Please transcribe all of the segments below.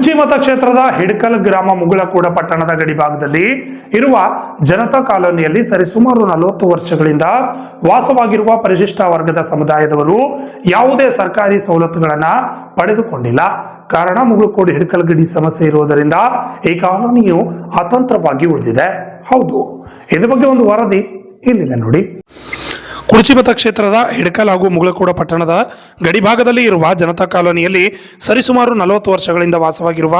ಕುರ್ಚಿ ಮತಕ್ಷೇತ್ರದ ಹಿಡಕಲ್ ಗ್ರಾಮ ಮುಗಳಕೋಡ ಪಟ್ಟಣದ ಗಡಿಭಾಗದಲ್ಲಿ ಇರುವ ಜನತಾ ಕಾಲೋನಿಯಲ್ಲಿ ಸರಿಸುಮಾರು 40 ವರ್ಷಗಳಿಂದ ವಾಸವಾಗಿರುವ ಪರಿಶಿಷ್ಟ ವರ್ಗದ ಸಮುದಾಯದವರು ಯಾವುದೇ ಸರ್ಕಾರಿ ಸವಲತ್ತುಗಳನ್ನು ಪಡೆದುಕೊಂಡಿಲ್ಲ. ಕಾರಣ ಮುಗಳಕೋಡ ಹಿಡಕಲ್ ಗಡಿ ಸಮಸ್ಯೆ ಇರುವುದರಿಂದ ಈ ಕಾಲೋನಿಯು ಅತಂತ್ರವಾಗಿ ಉಳಿದಿದೆ. ಹೌದು, ಇದ್ರ ಬಗ್ಗೆ ಒಂದು ವರದಿ ಇಲ್ಲಿದೆ ನೋಡಿ. ಕುರ್ಚಿ ಮತಕ್ಷೇತ್ರದ ಹಿಡಕಲ್ ಹಾಗೂ ಮುಗಳಕೋಡ ಪಟ್ಟಣದ ಗಡಿಭಾಗದಲ್ಲಿ ಇರುವ ಜನತಾ ಕಾಲೋನಿಯಲ್ಲಿ ಸರಿಸುಮಾರು 40 ವರ್ಷಗಳಿಂದ ವಾಸವಾಗಿರುವ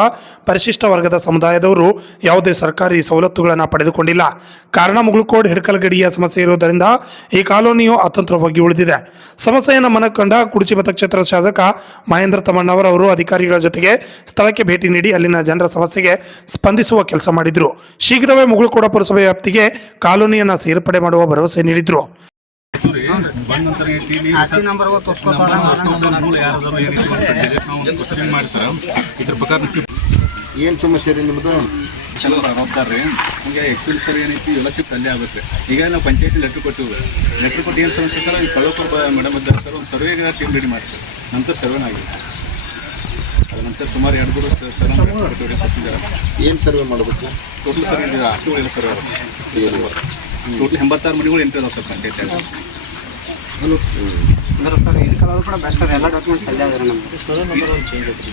ಪರಿಶಿಷ್ಟ ವರ್ಗದ ಸಮುದಾಯದವರು ಯಾವುದೇ ಸರ್ಕಾರಿ ಸವಲತ್ತುಗಳನ್ನು ಪಡೆದುಕೊಂಡಿಲ್ಲ. ಕಾರಣ ಮುಗಳಕೋಡ ಹಿಡಕಲ್ ಗಡಿಯ ಸಮಸ್ಯೆ ಇರುವುದರಿಂದ ಈ ಕಾಲೋನಿಯು ಅತಂತ್ರವಾಗಿ ಉಳಿದಿದೆ. ಸಮಸ್ಯೆಯನ್ನು ಮನಗಂಡ ಕುರ್ಚಿ ಮತಕ್ಷೇತ್ರದ ಶಾಸಕ ಮಹೇಂದ್ರ ತಮ್ಮಣ್ಣವರವರು ಅಧಿಕಾರಿಗಳ ಜೊತೆಗೆ ಸ್ಥಳಕ್ಕೆ ಭೇಟಿ ನೀಡಿ ಅಲ್ಲಿನ ಜನರ ಸಮಸ್ಯೆಗೆ ಸ್ಪಂದಿಸುವ ಕೆಲಸ ಮಾಡಿದ್ರು. ಶೀಘ್ರವೇ ಮುಗಳಕೋಡ ಪುರಸಭೆ ವ್ಯಾಪ್ತಿಗೆ ಕಾಲೋನಿಯನ್ನು ಸೇರ್ಪಡೆ ಮಾಡುವ ಭರವಸೆ ನೀಡಿದ್ರು. ಏನು ಸಮಸ್ಯೆ ರೀ ನಿಮ್ಮದು? ನೋಡ್ತಾರೆ ಹಂಗೆ ಆ್ಯಕ್ಚುಲಿ ಸರ್ ಏನೈತಿ ಎಲ್ಲ ಶಿಫ್ಟ್ ಅಲ್ಲೇ ಆಗುತ್ತೆ. ಈಗ ನಾವು ಪಂಚಾಯತಿ ಲೆಟ್ರ್ ಕೊಟ್ಟಿವಿ. ಲೆಟ್ರ್ ಕೊಟ್ಟು ಏನು ಸಮಸ್ಯೆ ಸರ್, ಈ ಕಳ್ಳೊಬ್ಬರು ಮೇಡಮ್ ಇದ್ದಾರೆ ಸರ್, ಒಂದು ಸರ್ವೆಗೆ ಟೀಮ್ ರೆಡಿ ಮಾಡಿ ಸರ್. ನಂತರ ಸರ್ವೆನ ಆಗಿದೆ. ಅದ ನಂತರ ಸುಮಾರು 2 ಕೊಟ್ಟಿದ್ದಾರೆ. ಏನು ಸರ್ವೆ ಮಾಡಬೇಕು? ಟೋಟಲ್ ಸರ್ ಇದು 8 ಸರ್ವೆ ಆಗುತ್ತೆ. ಟೋಟಲ್ 86 ಮನೆಗಳು ಎಂಟ್ರಿ ಅದಾವೆ ಸರ್ ಪಂಚಾಯತಿ. ಅಂದ್ರೆ ಸರ್ ಹಿಡಕಲ್ ಕೂಡ ಬೆಸ್ಟ್ ಎಲ್ಲ ಡಾಕ್ಯುಮೆಂಟ್ಸ್ ಅಲ್ಲೇ ಅದಾರೆ ನಮಗೆ. ಸರ್ವೆ ನಂಬರ್ ಚೇಂಜ್ ಆಗುತ್ತೆ.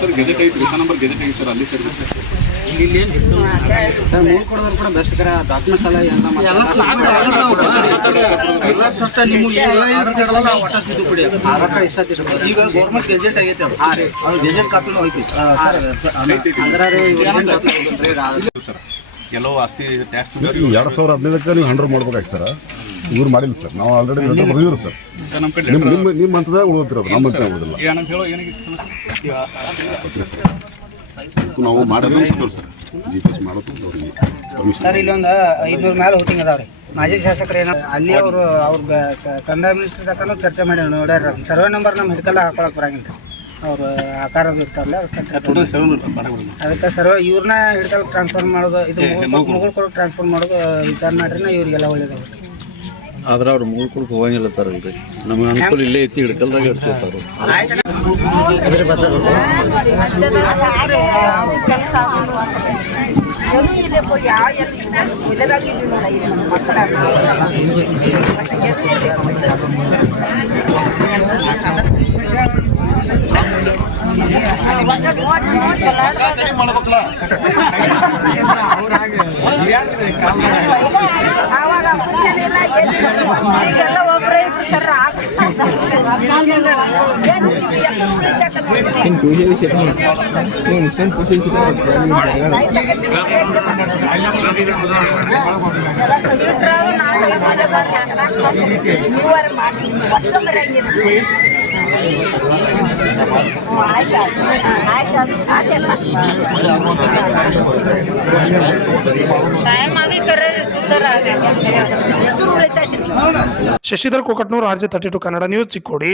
ಸರ್ ಗೆಜೆಟ್ ಐತಿ, ಹೊಸ ನಂಬರ್ ಗೆಜೆಟ್ ಐತಿ ಸರ್, ಅಲ್ಲಿ ಸರ್ ಸರ್ ಮೂರು ಕೊಡೋದ್ರು ಕೂಡ ಬೆಸ್ಟ್ ಕರೆ ಡಾಕ್ಯುಮೆಂಟ್ಸ್ ಎಲ್ಲ ಆಧಾರ್ ಕಾರ್ಡ್ ಇಷ್ಟ ತಿಳ್ಬೋದು. ಈಗ ಗೌರ್ಮೆಂಟ್ ಗೆಜೆಟ್ ಆಗೈತೆ ಅದು ಗೆಜೆಟ್ ಕಾಪಿನೂ ಐತಿ ಸರ್. ಕೆಲವು ಆಸ್ತಿ ಟ್ಯಾಕ್ಸ್ 2015 ನೀವು ಹ್ಯಾಂಡರ್ ಮಾಡ್ಬೇಕಾಗಿ ಸರ್. ಇವ್ರು ಮಾಡಿಲ್ಲ ಸರ್, ನಾವು ಆಲ್ರೆಡಿ ಬರ್ದಿವ್ರು ಸರ್. ನಮ್ಮ ಕಡೆ ನಿಮ್ಮ ಹಂತದಾಗ ಉಳಿದಿರೋದು, ನಮ್ಮ ಹಂತ ಉಳಿದಿಲ್ಲ. ಏನಂತ ಹೇಳೋ ಏನಾಗಿತ್ತು ನಾವು ಮಾಡಿದ್ರು ಸರ್, GPS ಮಾಡೋದು ಅವ್ರಿಗೆ ಪರ್ಮಿಷನ್. ಸರ್ ಇಲ್ಲಿ ಒಂದು 500 ಮೇಲೆ ಹೋಟಿಂಗ್ ಅದಾವ್ರಿ. ಮಾಜಿ ಶಾಸಕರು ಏನೋ ಅಲ್ಲಿ ಅವ್ರ ಕಂದಾಯ ಮಿನಿಸ್ಟರ್ ತನಕ ಚರ್ಚೆ ಮಾಡಿ ನೋಡ್ಯಾರ. ಸರ್ವೆ ನಂಬರ್ ನಮ್ಮ ಹಿಡಕಲ್ಲ ಹಾಕೊಳಕ್ ಬರಂಗಿಲ್ಲ, ಅವ್ರು ಆಕಾರದ ಇರ್ತಾರಲ್ಲ ಅದಕ್ಕೆ ಸರ್ವೆ ಇವ್ರನ್ನ ಹಿಡಕಲ್ ಟ್ರಾನ್ಸ್ಫರ್ ಮಾಡೋದು, ಇದು ಮುಗಳಕೋಡ ಟ್ರಾನ್ಸ್ಫರ್ ಮಾಡೋದು ವಿಚಾರ ಮಾಡ್ರಿ, ಇವ್ರಿಗೆಲ್ಲ ಒಳ್ಳೇದಾಗುತ್ತೆ. ಆದ್ರೆ ಅವ್ರು ಮುಗಳಕೋಡಕ್ಕೆ ಹೋಗಂಗಿಲ್ಲ ತಾರಲ್ರಿ, ನಮಗೆ ಅನುಕೂಲ ಇಲ್ಲೇ ಐತಿ, ಹಿಡಕಲ್ದಾಗ ಇರ್ತಿರ್ತಾರ. Shashidhar Kokatnur, RJ32 Kannada news, Chikkodi.